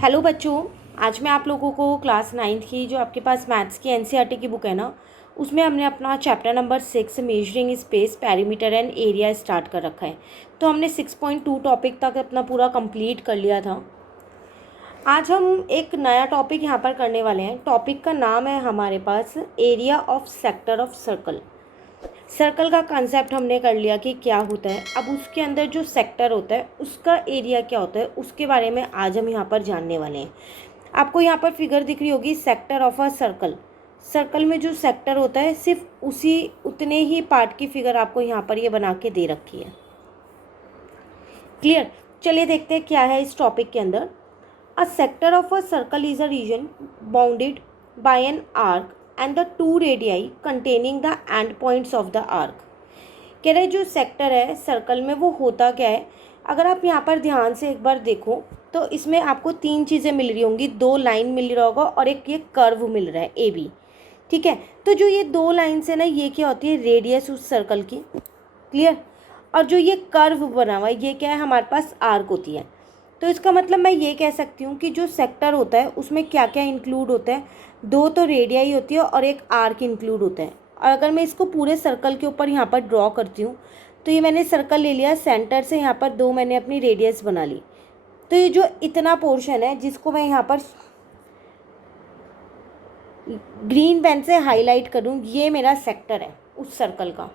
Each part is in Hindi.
हेलो बच्चों। आज मैं आप लोगों को क्लास 9th की जो आपके पास मैथ्स की एनसीईआरटी की बुक है ना, उसमें हमने अपना chapter number 6 measuring space perimeter and area start कर रखा है। तो हमने 6.2 टॉपिक तक अपना पूरा कंप्लीट कर लिया था। आज हम एक नया टॉपिक यहाँ पर करने वाले हैं। टॉपिक का नाम है हमारे पास area of sector of circle. Circle का कंसेप्ट हमने कर लिया कि क्या होता है। अब उसके अंदर जो सेक्टर होता है उसका एरिया क्या होता है उसके बारे में आज हम यहाँ पर जानने वाले हैं। आपको यहाँ पर फिगर दिख रही होगी, sector of a circle. Circle में जो सेक्टर होता है सिर्फ उतने ही पार्ट की फिगर आपको यहाँ पर ये बना के दे रखी है। क्लियर? चलिए देखते हैं क्या है इस टॉपिक के अंदर। अ sector of a circle is a reason bounded by an arc and the two radii containing the end points of the arc. कह रहे जो सेक्टर है सर्कल में वो होता क्या है। अगर आप यहाँ पर ध्यान से एक बार देखो तो इसमें आपको तीन चीज़ें मिल रही होंगी, दो लाइन मिल रहा होगा और एक ये कर्व मिल रहा है ए बी। ठीक है, तो जो ये दो लाइन है ना, ये क्या होती है, रेडियस उस सर्कल की। क्लियर? और जो ये कर्व बना हुआ है ये क्या है, हमारे पास आर्क होती है। तो इसका मतलब मैं ये कह सकती हूँ कि जो सेक्टर होता है उसमें क्या क्या इंक्लूड होता है, दो तो रेडियाई होती है और एक आर्क इंक्लूड होता है। और अगर मैं इसको पूरे सर्कल के ऊपर यहाँ पर ड्रॉ करती हूँ तो ये मैंने सर्कल ले लिया, सेंटर से यहाँ पर दो मैंने अपनी रेडियस बना ली। तो ये जो इतना पोर्शन है जिसको मैं यहाँ पर ग्रीन पेन से हाईलाइट करूँ, ये मेरा सेक्टर है उस सर्कल का।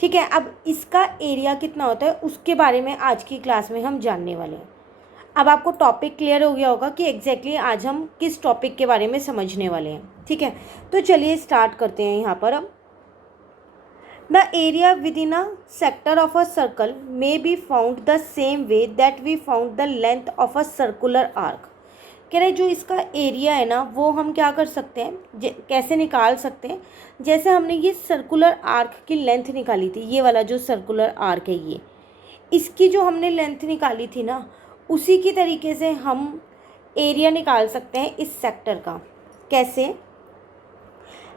ठीक है, अब इसका एरिया कितना होता है उसके बारे में आज की क्लास में हम जानने वाले हैं। अब आपको टॉपिक क्लियर हो गया होगा कि एग्जैक्टली आज हम किस टॉपिक के बारे में समझने वाले हैं। ठीक है, तो चलिए स्टार्ट करते हैं यहाँ पर। अब the area within a sector of a circle may be found the same way that we found the length of a circular arc. कह रहे जो इसका एरिया है ना वो हम क्या कर सकते हैं, कैसे निकाल सकते हैं। जैसे हमने ये सर्कुलर आर्क की लेंथ निकाली थी, ये वाला जो सर्कुलर आर्क है ये, इसकी जो हमने लेंथ निकाली थी ना, उसी की तरीके से हम एरिया निकाल सकते हैं इस सेक्टर का। कैसे?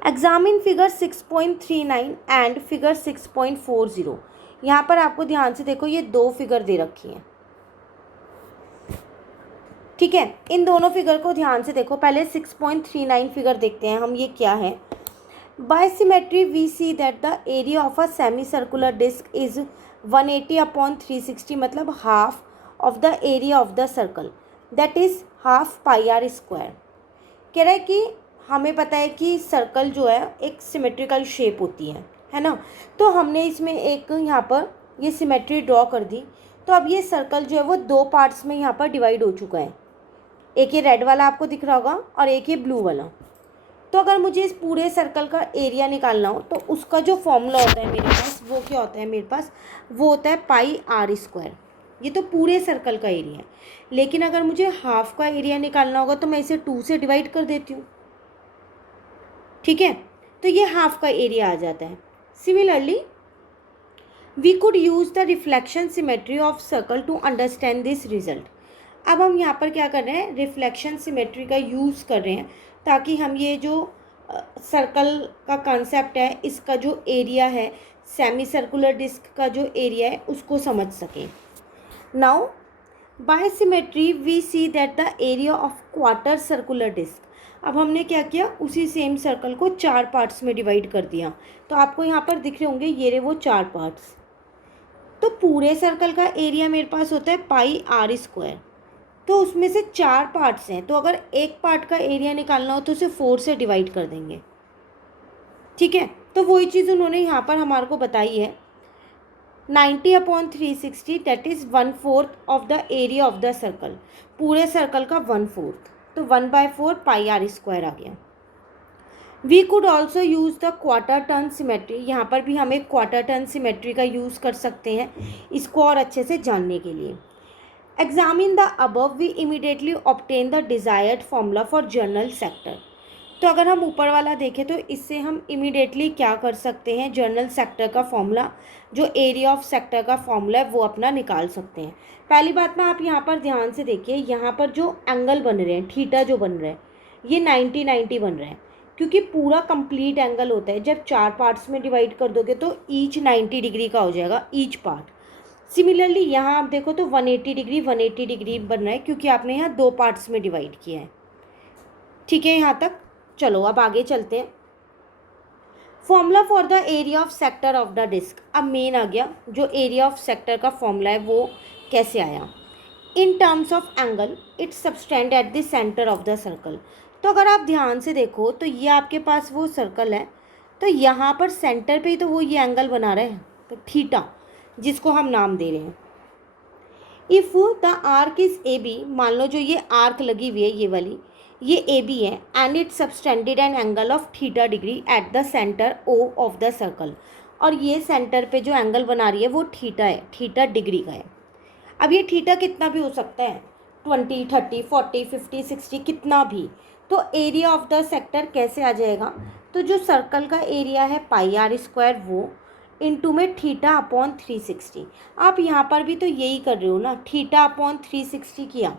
Examine figure 6.39 and figure 6.40। यहाँ पर आपको ध्यान से देखो, ये दो फिगर दे रखी हैं। ठीक है, इन दोनों फिगर को ध्यान से देखो। पहले 6.39 फिगर देखते हैं हम, ये क्या है। By symmetry we see that the area of a semi circular disc is 180/360, मतलब half of the area of the circle, that is half pi r square. कह रहा है कि हमें पता है कि सर्कल जो है एक सिमेट्रिकल शेप होती है ना। तो हमने इसमें एक यहाँ पर ये सिमेट्री ड्रॉ कर दी। तो अब ये सर्कल जो है वो दो पार्ट्स में यहाँ पर डिवाइड हो चुका है। एक ये रेड वाला आपको दिख रहा होगा और एक ये ब्लू वाला। तो अगर मुझे इस पूरे सर्कल का एरिया निकालना हो तो उसका जो फॉर्मूला होता है मेरे पास, वो क्या होता है मेरे पास, वो होता है पाई आर स्क्वायर। ये तो पूरे सर्कल का एरिया है, लेकिन अगर मुझे हाफ का एरिया निकालना होगा तो मैं इसे 2 से डिवाइड कर देती हूँ। ठीक है, तो ये हाफ का एरिया आ जाता है। Similarly we could use the reflection symmetry of circle to understand this result. अब हम यहाँ पर क्या कर रहे हैं, रिफ्लेक्शन सिमेट्री का यूज़ कर रहे हैं ताकि हम ये जो सर्कल का कॉन्सेप्ट है, इसका जो एरिया है, सेमी सर्कुलर डिस्क का जो एरिया है, उसको समझ सकें। Now by symmetry we see that the area of quarter circular disc. अब हमने क्या किया, उसी सेम सर्कल को 4 पार्ट्स में डिवाइड कर दिया। तो आपको यहाँ पर दिख रहे होंगे ये रहे वो 4 पार्ट्स। तो पूरे सर्कल का एरिया मेरे पास होता है पाई आर स्क्वायर। तो उसमें से 4 पार्ट्स हैं, तो अगर एक पार्ट का एरिया निकालना हो तो उसे 4 से डिवाइड कर देंगे। ठीक है, तो वही चीज़ उन्होंने यहाँ पर हमारे को बताई है। 90/360 that is 1/4 of the area of the circle. पूरे सर्कल का 1/4, तो 1/4 पाई आर स्क्वायर आ गया। We could also use the quarter turn symmetry. यहाँ पर भी हम एक क्वार्टर टर्न सिमेट्री का यूज़ कर सकते हैं इसको और अच्छे से जानने के लिए। Examine the above we immediately obtain the desired formula for general sector. तो अगर हम ऊपर वाला देखें तो इससे हम इमीडिएटली क्या कर सकते हैं, जर्नल सेक्टर का फॉर्मूला, जो एरिया ऑफ सेक्टर का फॉर्मूला है वो अपना निकाल सकते हैं। पहली बात में आप यहाँ पर ध्यान से देखिए, यहाँ पर जो एंगल बन रहे हैं, थीटा जो बन रहा है, ये 90-90 बन रहा है, क्योंकि पूरा कंप्लीट एंगल होता है। जब 4 पार्ट्स में डिवाइड कर दोगे तो ईच 90 डिग्री का हो जाएगा ईच पार्ट। सिमिलरली यहाँ आप देखो तो 180 डिग्री बन रहा है क्योंकि आपने यहाँ 2 पार्ट्स में डिवाइड किया है। ठीक है यहाँ तक। चलो अब आगे चलते हैं। Formula for the area of sector of the disc. अब मेन आ गया, जो एरिया ऑफ सेक्टर का फॉर्मूला है वो कैसे आया। In terms of angle it subtend at the centre of the circle. तो अगर आप ध्यान से देखो तो ये आपके पास वो सर्कल है, तो यहाँ पर सेंटर पे ही तो वो ये एंगल बना रहे हैं, तो थीटा, जिसको हम नाम दे रहे हैं। If the arc is A B, मान लो जो ये आर्क लगी हुई है ये वाली, ये ए बी है, and it subtended an angle of theta degree at the centre O of the circle. और ये सेंटर पे जो एंगल बना रही है वो थीटा है, थीटा डिग्री का है। अब ये थीटा कितना भी हो सकता है, 20, 30, 40, 50, 60, कितना भी। तो एरिया ऑफ द सेक्टर कैसे आ जाएगा, तो जो सर्कल का एरिया है पाई आर स्क्वायर वो इंटू में थीटा अपॉन 360। आप यहाँ पर भी तो यही कर रहे हो ना, थीटा अपॉन 360 किया,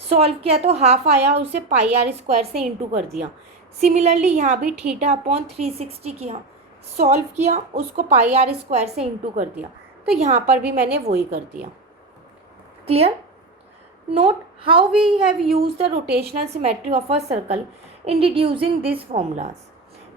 सॉल्व किया तो हाफ आया, उसे पाई आर स्क्वायर से इंटू कर दिया। सिमिलरली यहाँ भी थीटा अपॉन 360 किया, सॉल्व किया, उसको पाई आर स्क्वायर से इंटू कर दिया, तो यहाँ पर भी मैंने वही कर दिया। Clear. Note how we have use the rotational symmetry of a circle in deducing this formulas.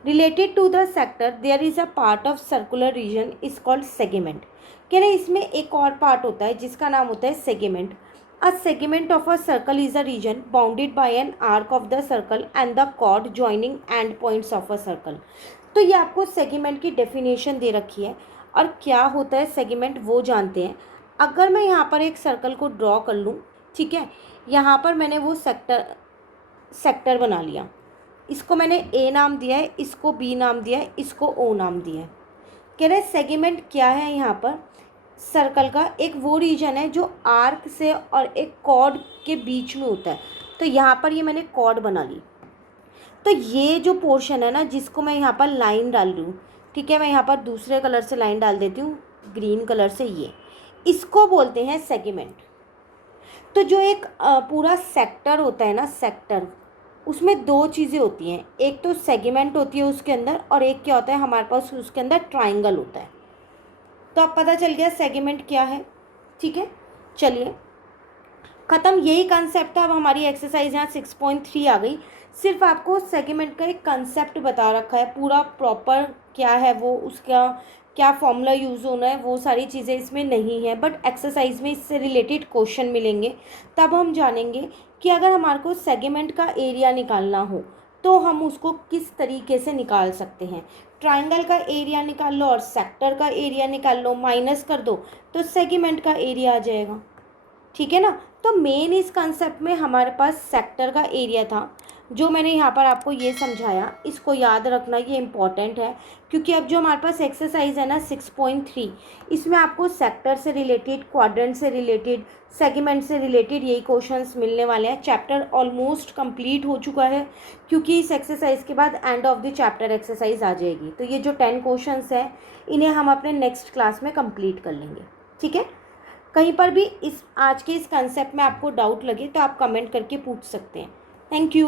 Related to the sector there is a part of circular region is called segment. कह रहे इसमें एक और पार्ट होता है जिसका नाम होता है segment. A segment of a circle is a region bounded by an arc of the circle and the chord joining end points of a circle। तो ये आपको सेगमेंट की डेफिनेशन दे रखी है, और क्या होता है सेगमेंट वो जानते हैं। अगर मैं यहाँ पर एक सर्कल को ड्रॉ कर लूँ, ठीक है, यहाँ पर मैंने वो सेक्टर बना लिया, इसको मैंने ए नाम दिया है, इसको बी नाम दिया है, इसको ओ नाम दिया है। कह रहे सेगमेंट क्या है, यहाँ पर सर्कल का एक वो रीजन है जो आर्क से और एक कॉर्ड के बीच में होता है। तो यहाँ पर ये मैंने कॉर्ड बना ली, तो ये जो पोर्शन है ना जिसको मैं यहाँ पर लाइन डाल रही हूँ, ठीक है, मैं यहाँ पर दूसरे कलर से लाइन डाल देती हूँ, ग्रीन कलर से, ये इसको बोलते हैं सेगमेंट। तो जो एक पूरा सेक्टर होता है ना, सेक्टर, उसमें 2 चीज़ें होती हैं, एक तो सेगमेंट होती है उसके अंदर, और एक क्या होता है हमारे पास उसके अंदर ट्राइंगल होता है। तो अब पता चल गया सेगमेंट क्या है। ठीक है, चलिए ख़त्म, यही कंसेप्ट था। अब हमारी एक्सरसाइज यहाँ 6.3 आ गई। सिर्फ आपको सेगमेंट का एक कंसेप्ट बता रखा है, पूरा प्रॉपर क्या है वो, उसका क्या फॉर्मूला यूज़ होना है, वो सारी चीज़ें इसमें नहीं है। बट एक्सरसाइज में इससे रिलेटेड क्वेश्चन मिलेंगे, तब हम जानेंगे कि अगर हमारे को सेगमेंट का एरिया निकालना हो तो हम उसको किस तरीके से निकाल सकते हैं। ट्राइंगल का एरिया निकाल लो और सेक्टर का एरिया निकाल लो, माइनस कर दो तो सेगमेंट का एरिया आ जाएगा। ठीक है ना। तो मेन इस कंसेप्ट में हमारे पास सेक्टर का एरिया था, जो मैंने यहाँ पर आपको ये समझाया, इसको याद रखना, ये इम्पॉर्टेंट है। क्योंकि अब जो हमारे पास एक्सरसाइज है ना 6.3, इसमें आपको सेक्टर से रिलेटेड, क्वाड्रेंट से रिलेटेड, सेगमेंट से रिलेटेड यही क्वेश्चंस मिलने वाले हैं। चैप्टर ऑलमोस्ट कंप्लीट हो चुका है, क्योंकि इस एक्सरसाइज के बाद end of the chapter exercise आ जाएगी। तो ये जो 10 क्वेश्चंस हैं इन्हें हम अपने नेक्स्ट क्लास में कंप्लीट कर लेंगे। ठीक है। कहीं पर भी इस आज के इस कंसेप्ट में आपको डाउट लगे तो आप कमेंट करके पूछ सकते हैं। Thank you.